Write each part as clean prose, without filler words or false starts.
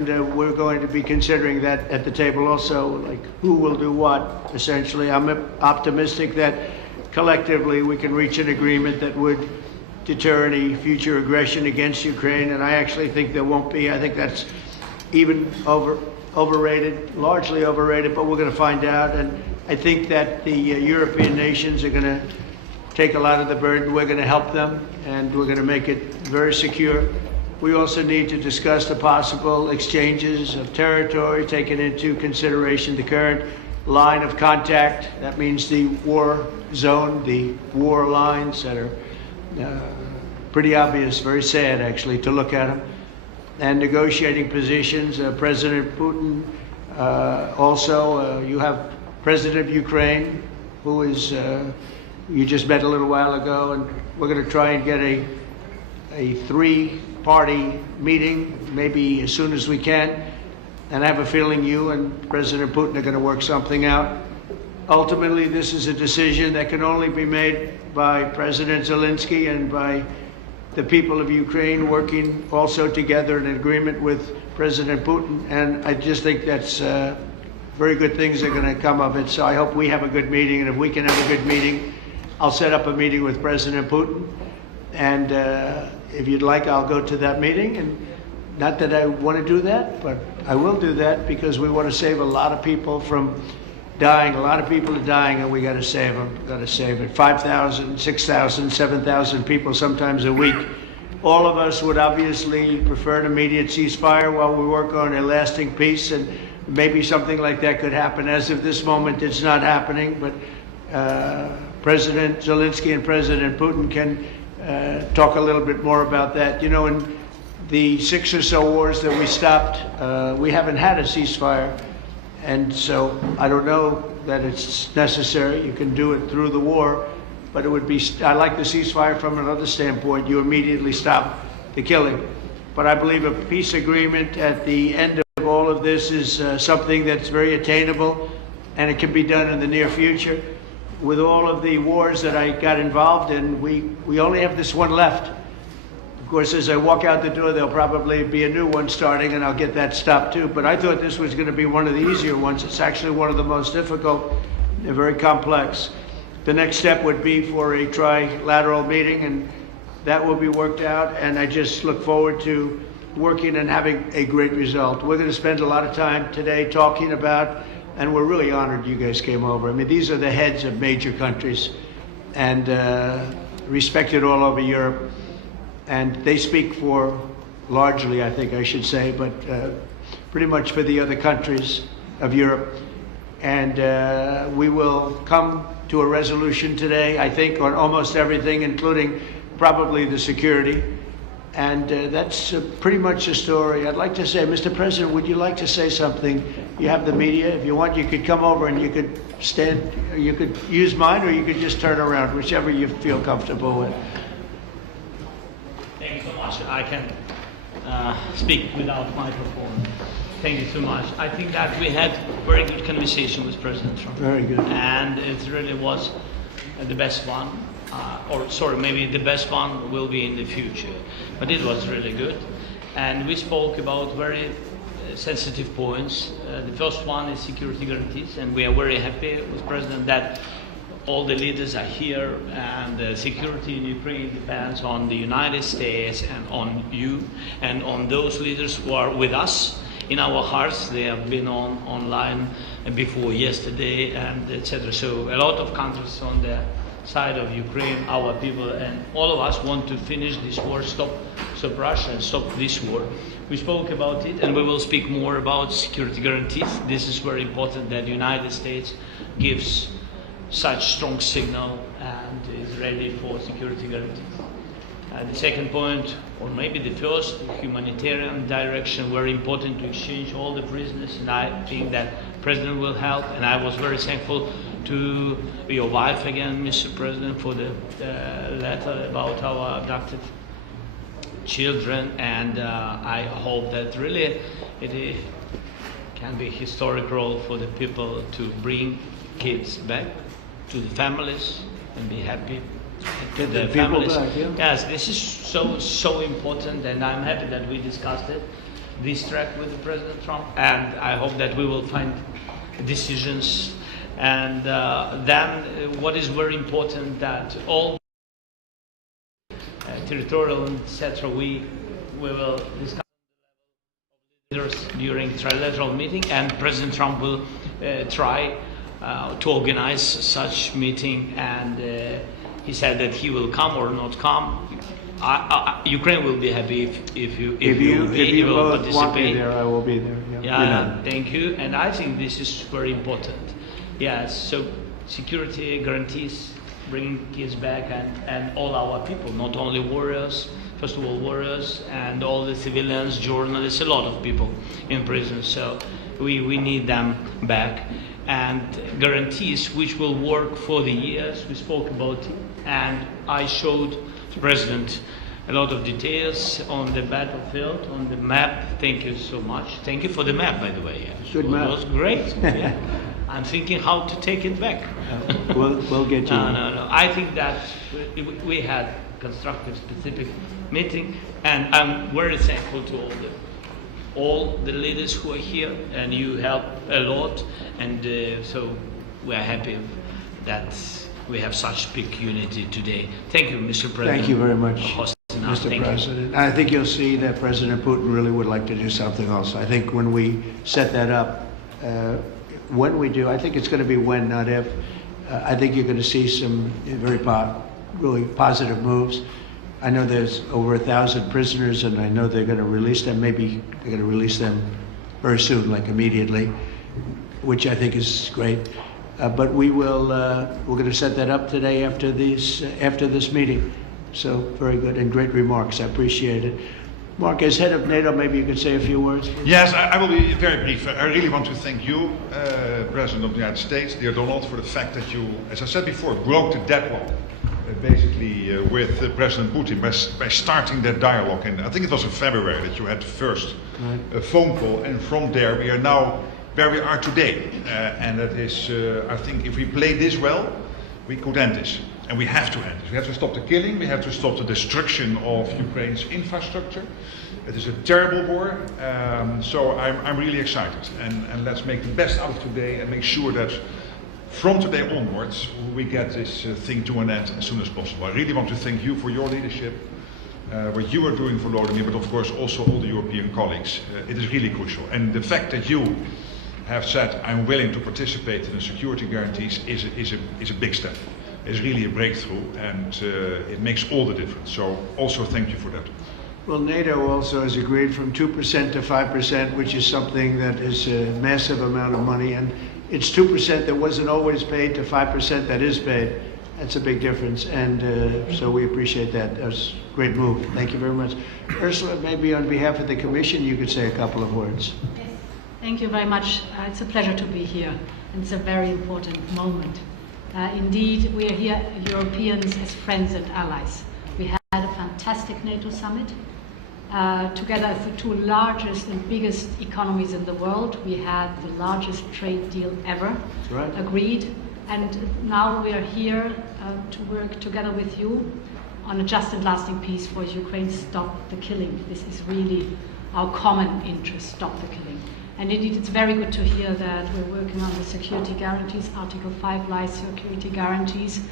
we're going to be considering that at the table also, like who will do what, essentially. I'm optimistic that collectively we can reach an agreement that would deter any future aggression against Ukraine, and I actually think there won't be. I think that's even overrated, largely overrated, but we're going to find out. And I think that the European nations are going to take a lot of the burden. We're going to help them, and we're going to make it very secure. We also need to discuss the possible exchanges of territory, taking into consideration the current line of contact. That means the war zone, the war lines that are pretty obvious, very sad actually to look at them. And negotiating positions. President Putin, also you have President of Ukraine, who is, you just met a little while ago, and we're going to try and get a three-party meeting, maybe as soon as we can. And I have a feeling you and President Putin are going to work something out. Ultimately, this is a decision that can only be made by President Zelenskyy and by the people of Ukraine working also together in agreement with President Putin. And I just think that's very good things are going to come of it. So I hope we have a good meeting. And if we can have a good meeting, I'll set up a meeting with President Putin. And if you'd like, I'll go to that meeting. And not that I want to do that, but I will do that because we want to save a lot of people from dying. A lot of people are dying, and we got to save them. Got to save it. 5,000, 6,000, 7,000 people sometimes a week. All of us would obviously prefer an immediate ceasefire while we work on a lasting peace, and maybe something like that could happen. As of this moment, it's not happening, but President Zelenskyy and President Putin can talk a little bit more about that. You know, in the 6 or so wars that we stopped, we haven't had a ceasefire. And so I don't know that it's necessary. You can do it through the war, but it would be, I like the ceasefire from another standpoint. You immediately stop the killing. But I believe a peace agreement at the end of all of this is something that's very attainable, and it can be done in the near future. With all of the wars that I got involved in, we only have this one left. Of course, as I walk out the door, there'll probably be a new one starting, and I'll get that stopped too. But I thought this was going to be one of the easier ones. It's actually one of the most difficult. They're very complex. The next step would be for a trilateral meeting, and that will be worked out. And I just look forward to working and having a great result. We're going to spend a lot of time today talking about, and we're really honored you guys came over. I mean, these are the heads of major countries, and respected all over Europe. And they speak for, largely, I think I should say, but pretty much for the other countries of Europe. And we will come to a resolution today, I think, on almost everything, including probably the security. And that's pretty much the story. I'd like to say, Mr. President, would you like to say something? You have the media. If you want, you could come over and you could stand, you could use mine, or you could just turn around, whichever you feel comfortable with. Thank you so much. I can speak without microphone. Thank you so much. I think that we had very good conversation with President Trump. Very good. And it really was the best one. Maybe the best one will be in the future. But it was really good. And we spoke about very sensitive points. The first one is security guarantees. And we are very happy with President that all the leaders are here, and the security in Ukraine depends on the United States and on you and on those leaders who are with us in our hearts. They have been online before yesterday, and etc. So a lot of countries on the side of Ukraine, our people, and all of us want to finish this war, stop Russia and stop this war. We spoke about it, and we will speak more about security guarantees. This is very important that the United States gives such strong signal and is ready for security guarantees. The second point, or maybe the first, humanitarian direction, very important to exchange all the prisoners, and I think that President will help. And I was very thankful to your wife again, Mr. President, for the letter about our abducted children, and I hope that really it can be a historic role for the people to bring kids back to the families and be happy to the families. Back, yeah. Yes, this is so important, and I'm happy that we discussed it. this track with President Trump, and I hope that we will find decisions. And then what is very important, that all territorial, etc., we will discuss leaders during trilateral meeting, and President Trump will try to organize such meeting, and he said that he will come or not come. Ukraine will be happy if you will both want me participate. there, I will be there. Yeah, thank you. And I think this is very important. Yes, so security guarantees, bringing kids back, and all our people, not only warriors, first of all warriors, and all the civilians, journalists, a lot of people in prison. So we need them back. And guarantees which will work for the years we spoke about, and I showed the President a lot of details on the battlefield, on the map. Thank you so much. Thank you for the map, by the way. Good map. It was great. Yeah. I'm thinking how to take it back. We'll get you. No. I think that we had constructive, specific meeting, and I'm very thankful to all the leaders who are here, and you help a lot, and so we are happy that we have such big unity today. Thank you, Mr. President. Thank you very much, Mr. President. I think you'll see that President Putin really would like to do something else. I think when we set that up, when we do, I think it's going to be when, not if. I think you're going to see some really positive moves. I know there's over 1,000 prisoners, and I know they're going to release them. Maybe they're going to release them very soon, like immediately, which I think is great. But we're going to set that up today after this meeting. So very good and great remarks. I appreciate it. Mark, as head of NATO, maybe you could say a few words. Yes, I will be very brief. I really want to thank you, President of the United States, dear Donald, for the fact that you, as I said before, broke the deadlock basically with President Putin by starting that dialogue. And I think it was in February that you had the first phone call, and from there we are now where we are today. And that is, I think if we play this well, we could end this. And we have to end this. We have to stop the killing, we have to stop the destruction of Ukraine's infrastructure. It is a terrible war, so I'm really excited. And let's make the best out of today and make sure that from today onwards we get this thing to an end as soon as possible. I really want to thank you for your leadership, what you are doing for Lodemir, but of course also all the European colleagues. It is really crucial. And the fact that you have said, I'm willing to participate in the security guarantees is a big step. It's really a breakthrough, and it makes all the difference. So also thank you for that. Well, NATO also has agreed from 2% to 5%, which is something that is a massive amount of money. And it's 2% that wasn't always paid to 5% that is paid. That's a big difference. And so we appreciate that. That was a great move. Thank you very much. Ursula, maybe on behalf of the Commission, you could say a couple of words. Yes. Thank you very much. It's a pleasure to be here. And it's a very important moment. Indeed, we are here, Europeans, as friends and allies. We had a fantastic NATO summit. Together as the two largest and biggest economies in the world, we had the largest trade deal ever agreed. And now we are here to work together with you on a just and lasting peace for Ukraine. Stop the killing. This is really our common interest, stop the killing. And indeed, it's very good to hear that we're working on the security guarantees, Article 5 life security guarantees,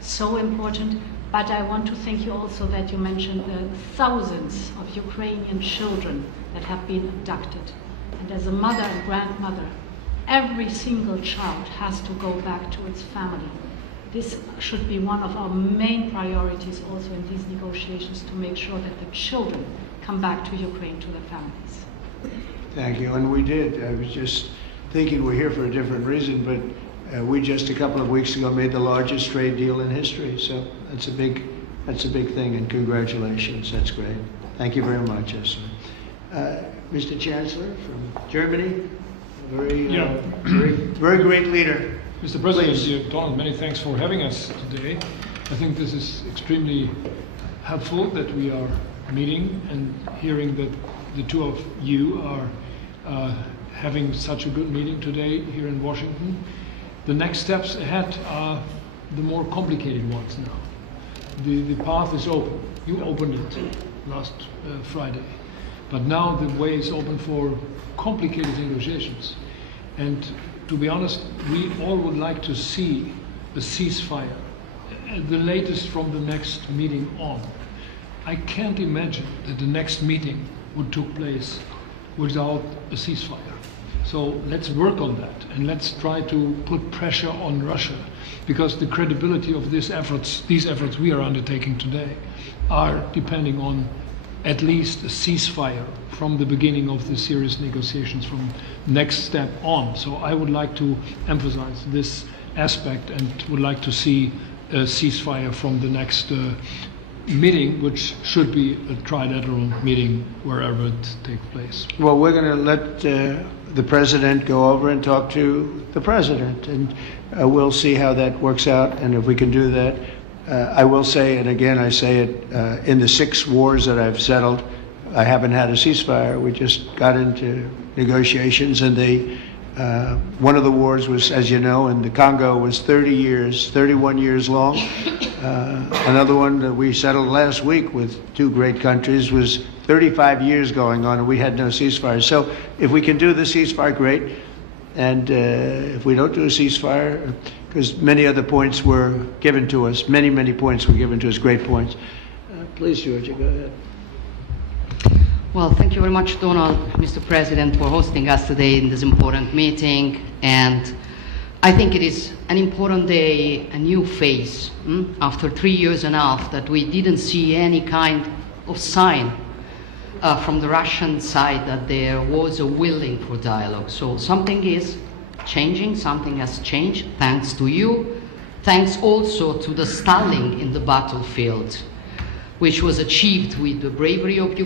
so important. But I want to thank you also that you mentioned the thousands of Ukrainian children that have been abducted. And as a mother and grandmother, every single child has to go back to its family. This should be one of our main priorities also in these negotiations, to make sure that the children come back to Ukraine, to their families. Thank you, and we did. I was just thinking we're here for a different reason, but we just a couple of weeks ago made the largest trade deal in history. So that's a big thing, and congratulations. That's great. Thank you very much, Esther. Mr. Chancellor from Germany, very great leader. Mr. President, dear Donald, many thanks for having us today. I think this is extremely helpful that we are meeting and hearing that the two of you are having such a good meeting today here in Washington. The next steps ahead are the more complicated ones now. The path is open. You opened it last Friday. But now the way is open for complicated negotiations. And to be honest, we all would like to see a ceasefire, the latest from the next meeting on. I can't imagine that the next meeting would take place without a ceasefire. So let's work on that, and let's try to put pressure on Russia, because the credibility of these efforts we are undertaking today, are depending on at least a ceasefire from the beginning of the serious negotiations from next step on. So I would like to emphasize this aspect and would like to see a ceasefire from the next meeting, which should be a trilateral meeting wherever it takes place. Well, we're going to let the president go over and talk to the president, and we'll see how that works out, and if we can do that. I will say, and again I say it, in the 6 wars that I've settled, I haven't had a ceasefire. We just got into negotiations, and one of the wars was, as you know, in the Congo was 31 years long. Another one that we settled last week with 2 great countries was 35 years going on, and we had no ceasefire. So if we can do the ceasefire, great. And if we don't do a ceasefire, because many other points were given to us, many points were given to us, great points. Please, Georgia, go ahead. Well, thank you very much, Donald, Mr. President, for hosting us today in this important meeting. And I think it is an important day, a new phase, after 3.5 years that we didn't see any kind of sign from the Russian side that there was a willing for dialogue. So something is changing, something has changed, thanks to you. Thanks also to the stalling in the battlefield, which was achieved with the bravery of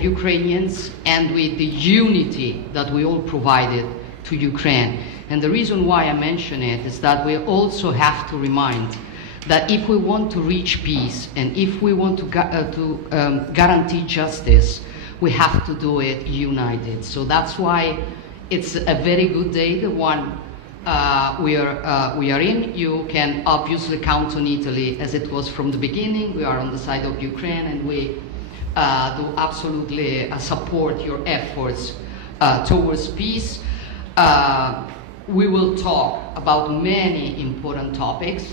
Ukrainians and with the unity that we all provided to Ukraine. And the reason why I mention it is that we also have to remind that if we want to reach peace and if we want to guarantee justice, we have to do it united. So that's why it's a very good day, the one we are in. You can obviously count on Italy as it was from the beginning. We are on the side of Ukraine, and we do absolutely support your efforts towards peace. We will talk about many important topics.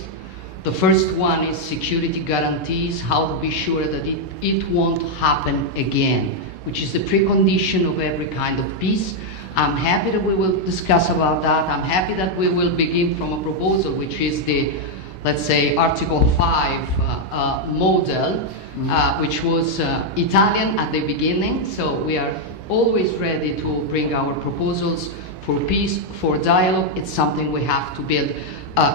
The first one is security guarantees, how to be sure that it won't happen again, which is the precondition of every kind of peace. I'm happy that we will discuss about that. I'm happy that we will begin from a proposal, which is the, let's say, Article 5 model, which was Italian at the beginning. So we are always ready to bring our proposals for peace, for dialogue. It's something we have to build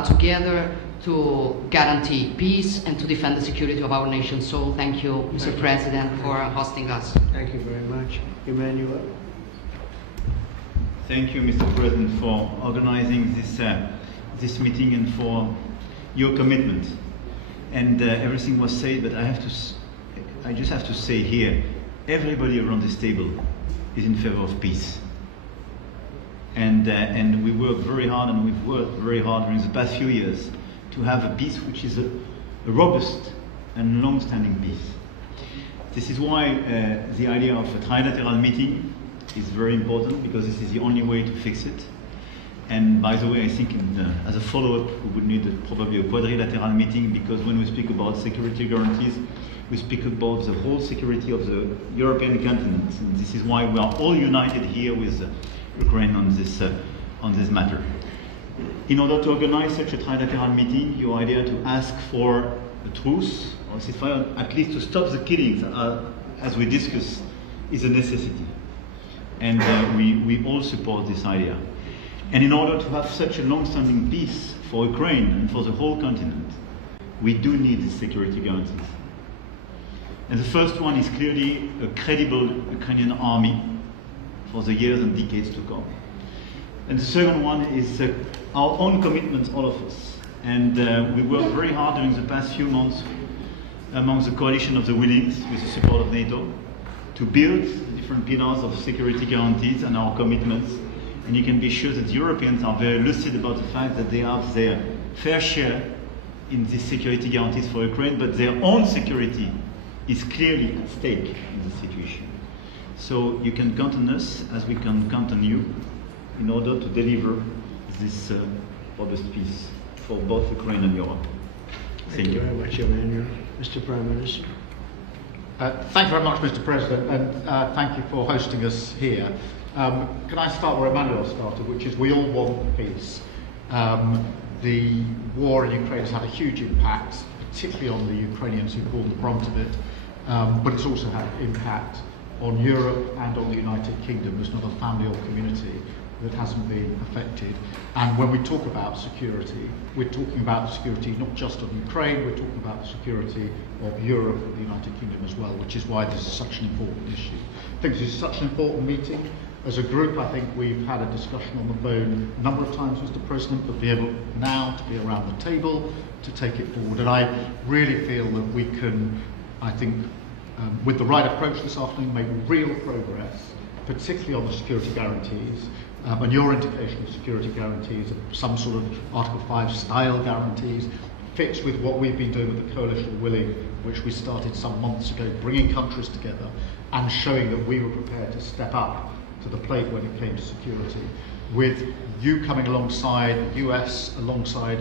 together to guarantee peace and to defend the security of our nation. So thank you, Mr. President, for hosting us. Thank you very much. Emmanuel. Thank you, Mr. President, for organizing this meeting and for your commitment. And everything was said, but I just have to say here, everybody around this table is in favor of peace. And we work very hard, and we've worked very hard during the past few years to have a peace which is a robust and long-standing peace. This is why the idea of a trilateral meeting is very important, because this is the only way to fix it. And by the way, I think as a follow-up, we would need probably a quadrilateral meeting, because when we speak about security guarantees, we speak about the whole security of the European continent. And this is why we are all united here with Ukraine on this matter. In order to organize such a trilateral meeting, your idea to ask for a truce or ceasefire, at least to stop the killings, as we discussed, is a necessity. And we all support this idea. And in order to have such a long-standing peace for Ukraine and for the whole continent, we do need these security guarantees. And the first one is clearly a credible Ukrainian army for the years and decades to come. And the second one is our own commitment, all of us. And we worked very hard during the past few months among the coalition of the willings, with the support of NATO, to build the different pillars of security guarantees and our commitments. And you can be sure that Europeans are very lucid about the fact that they have their fair share in these security guarantees for Ukraine, but their own security is clearly at stake in this situation. So you can count on us as we can count on you in order to deliver this robust peace for both Ukraine and Europe. Thank you very much, Emmanuel. Mr. Prime Minister. Thank you very much, Mr. President, and thank you for hosting us here. Can I start where Emmanuel started, which is we all want peace. The war in Ukraine has had a huge impact, particularly on the Ukrainians who bore the brunt of it, but it's also had impact on Europe and on the United Kingdom. There's not a family or community that hasn't been affected. And when we talk about security, we're talking about the security not just of Ukraine, we're talking about the security of Europe and the United Kingdom as well, which is why this is such an important issue. I think this is such an important meeting. As a group, I think we've had a discussion on the phone a number of times, Mr. President, but be able now to be around the table to take it forward. And I really feel that we can, I think, with the right approach this afternoon, make real progress, particularly on the security guarantees. And your indication of security guarantees, some sort of Article 5 style guarantees, fits with what we've been doing with the Coalition Willing, which we started some months ago, bringing countries together and showing that we were prepared to step up to the plate when it came to security. With you coming alongside, the US alongside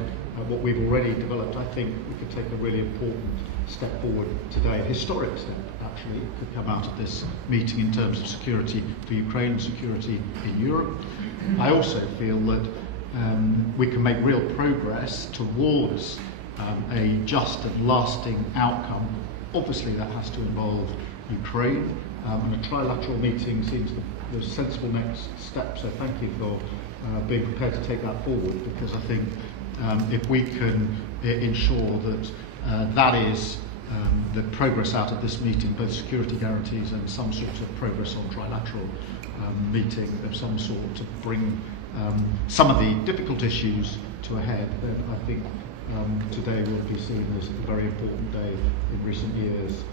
what we've already developed, I think we could take a really important step forward today, a historic step actually could come out of this meeting in terms of security for Ukraine and security in Europe. I also feel that we can make real progress towards a just and lasting outcome. Obviously that has to involve Ukraine, and a trilateral meeting seems the sensible next step, so thank you for being prepared to take that forward, because I think if we can ensure that that is the progress out of this meeting, both security guarantees and some sort of progress on trilateral meeting of some sort to bring some of the difficult issues to a head, then I think today will be seen as a very important day in recent years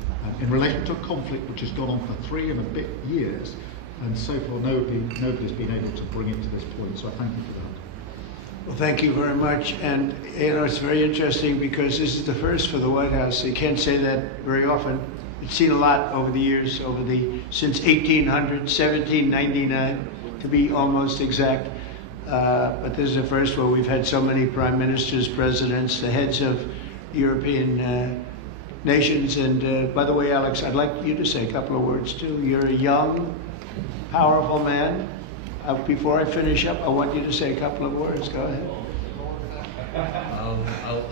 in relation to a conflict which has gone on for 3 and a bit years, and so far nobody's been able to bring it to this point, so I thank you for that. Well, thank you very much. And, you know, it's very interesting because this is the first for the White House. You can't say that very often. It's seen a lot over the years, since 1800, 1799, to be almost exact. But this is the first where we've had so many prime ministers, presidents, the heads of European nations. And by the way, Alex, I'd like you to say a couple of words too. You're a young, powerful man. Before I finish up, I want you to say a couple of words. Go ahead.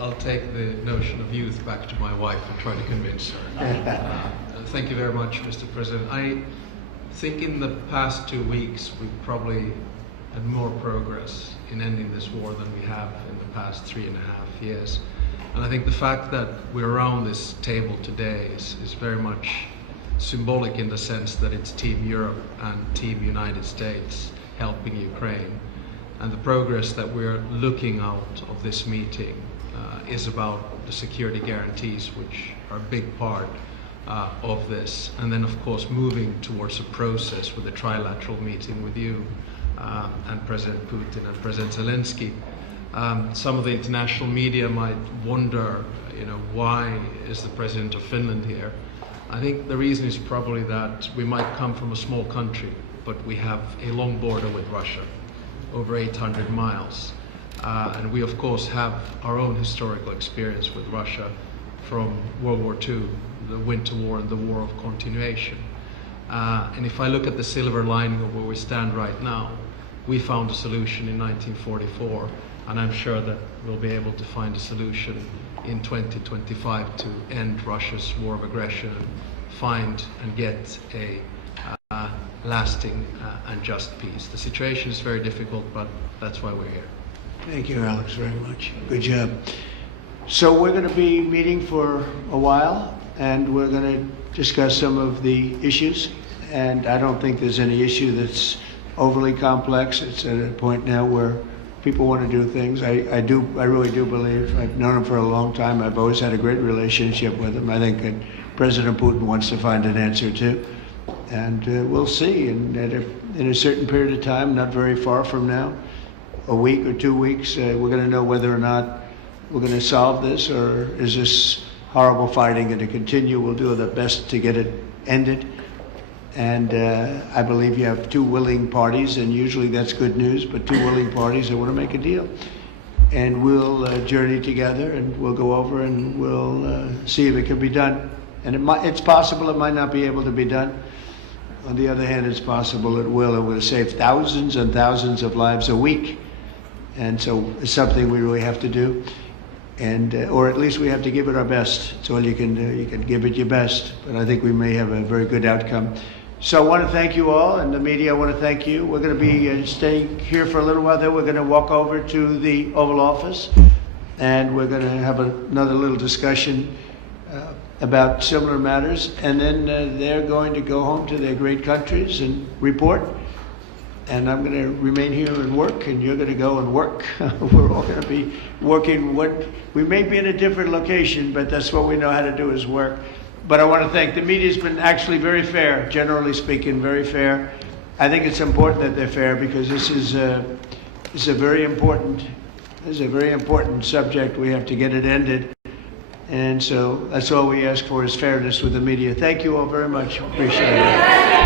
I'll take the notion of youth back to my wife and try to convince her. Thank you very much, Mr. President. I think in the past 2 weeks we've probably had more progress in ending this war than we have in the past 3.5 years. And I think the fact that we're around this table today is very much symbolic in the sense that it's Team Europe and Team United States helping Ukraine. And the progress that we're looking out of this meeting is about the security guarantees, which are a big part of this. And then, of course, moving towards a process with a trilateral meeting with you and President Putin and President Zelenskyy. Some of the international media might wonder, why is the President of Finland here? I think the reason is probably that we might come from a small country, but we have a long border with Russia, over 800 miles. And we, of course, have our own historical experience with Russia from World War II, the Winter War and the War of Continuation. And if I look at the silver lining of where we stand right now, we found a solution in 1944, and I'm sure that we'll be able to find a solution in 2025 to end Russia's war of aggression and find and get a lasting and just peace. The situation is very difficult, but that's why we're here. Thank you, Alex, very much. Good job. So we're going to be meeting for a while, and we're going to discuss some of the issues. And I don't think there's any issue that's overly complex. It's at a point now where people want to do things. I really do believe. I've known him for a long time. I've always had a great relationship with him. I think that President Putin wants to find an answer too. And we'll see. And in a certain period of time, not very far from now, a week or 2 weeks, we're going to know whether or not we're going to solve this, or is this horrible fighting going to continue. We'll do the best to get it ended. And I believe you have two willing parties, and usually that's good news, but two willing parties that want to make a deal. And we'll journey together, and we'll go over and we'll see if it can be done. And it's possible it might not be able to be done. On the other hand, it's possible it will. It will save thousands and thousands of lives a week. And so it's something we really have to do. And, or at least we have to give it our best. It's all you can do. You can give it your best. But I think we may have a very good outcome. So I want to thank you all, and the media, I want to thank you. We're going to be staying here for a little while. Then we're going to walk over to the Oval Office, and we're going to have another little discussion about similar matters. And then they're going to go home to their great countries and report. And I'm going to remain here and work, and you're going to go and work. We're all going to be working. We may be in a different location, but that's what we know how to do, is work. But I want to thank the media's been actually very fair, generally speaking, very fair. I think it's important that they're fair, because this is a very important subject. We have to get it ended. And so that's all we ask for, is fairness with the media. Thank you all very much. Appreciate it.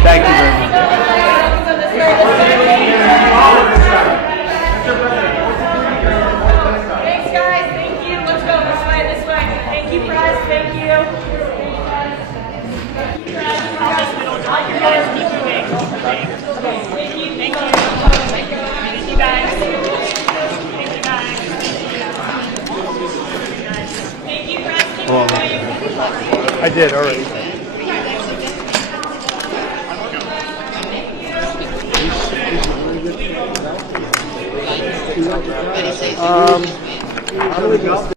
Thank you very much. Thanks, guys. Thank you. Let's go this way, this way. Thank you, Press. Thank you. You guys keep moving. Thank you. Thank you. Thank you, guys. Thank you, guys. Thank you, Press. I did already. How do we go?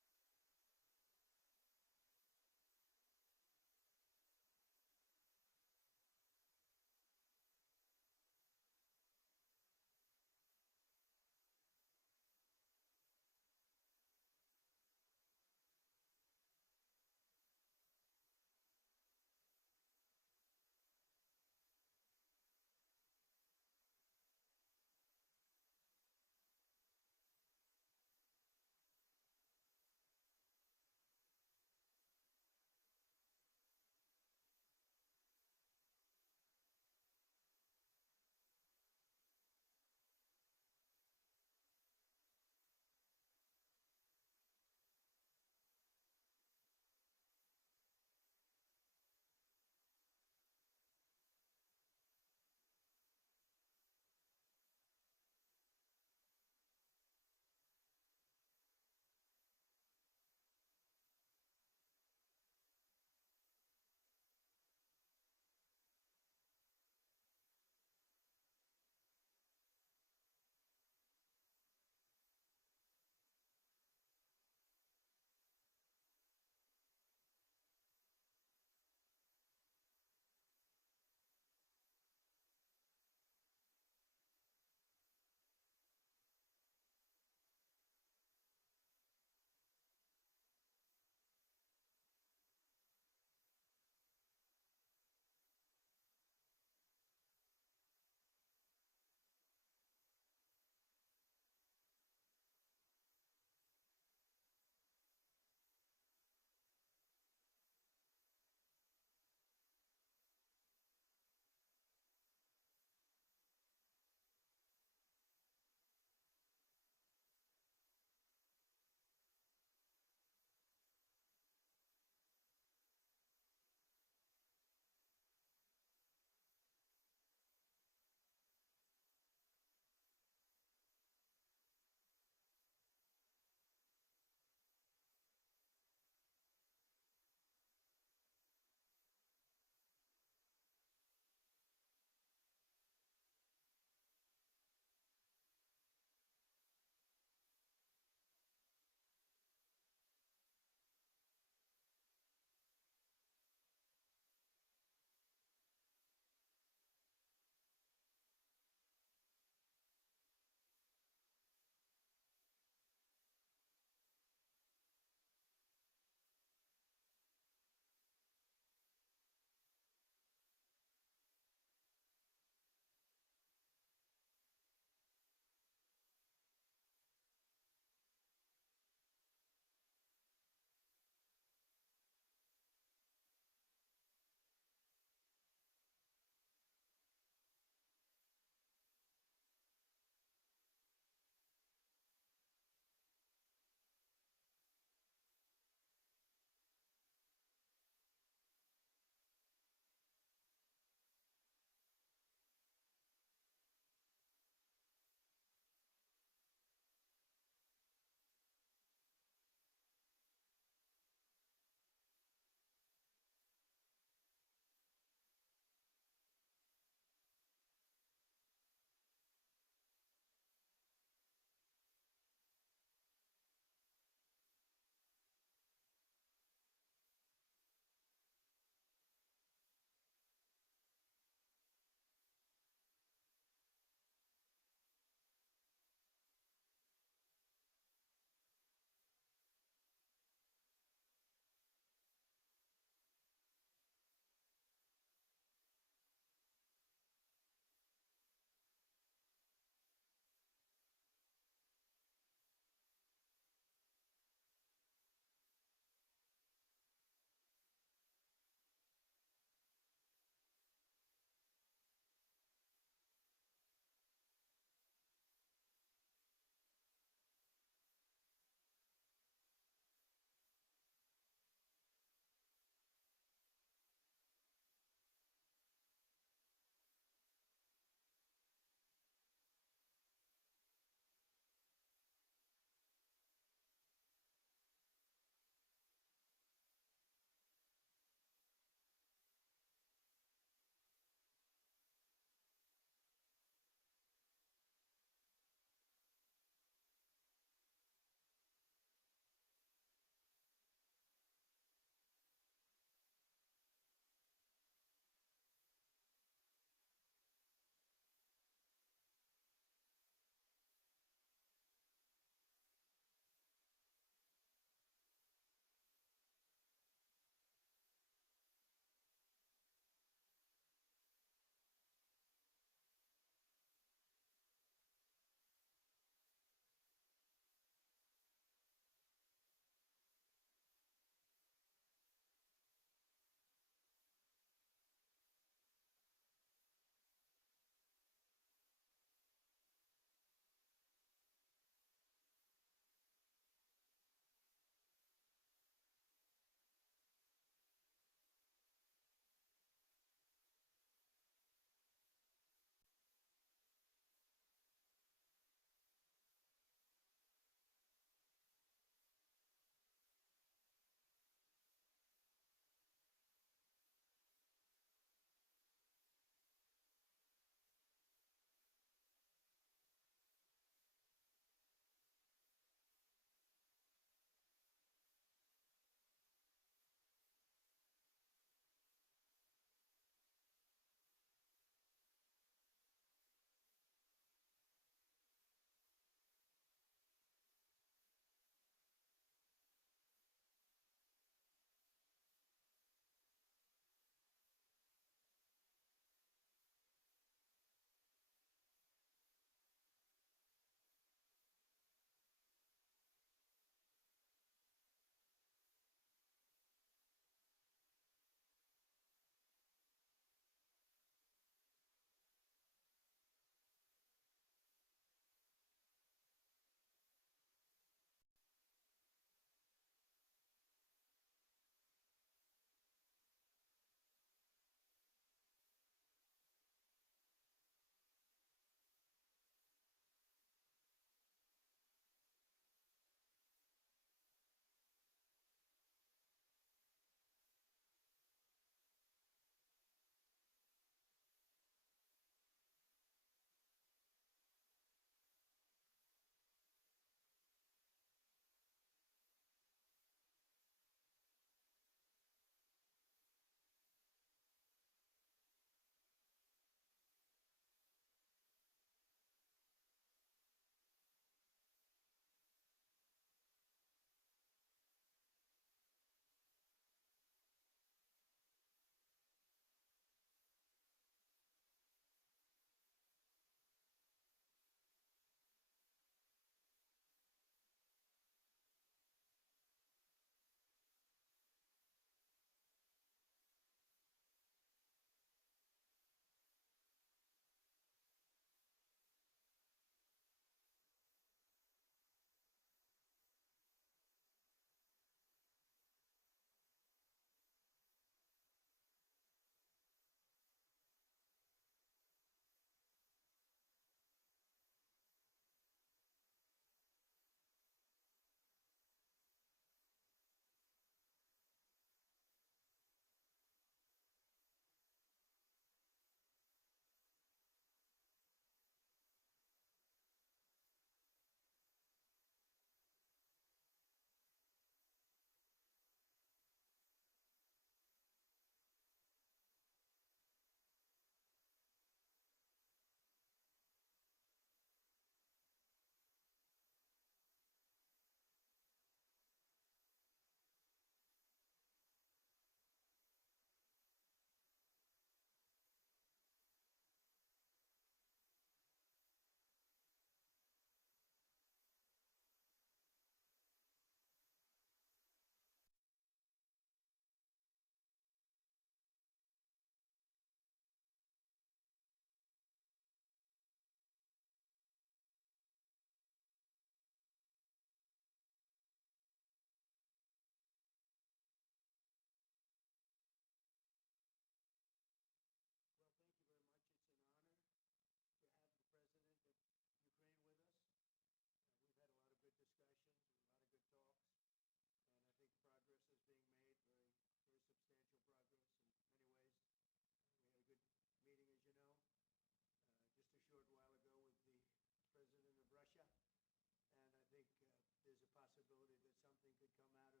come out of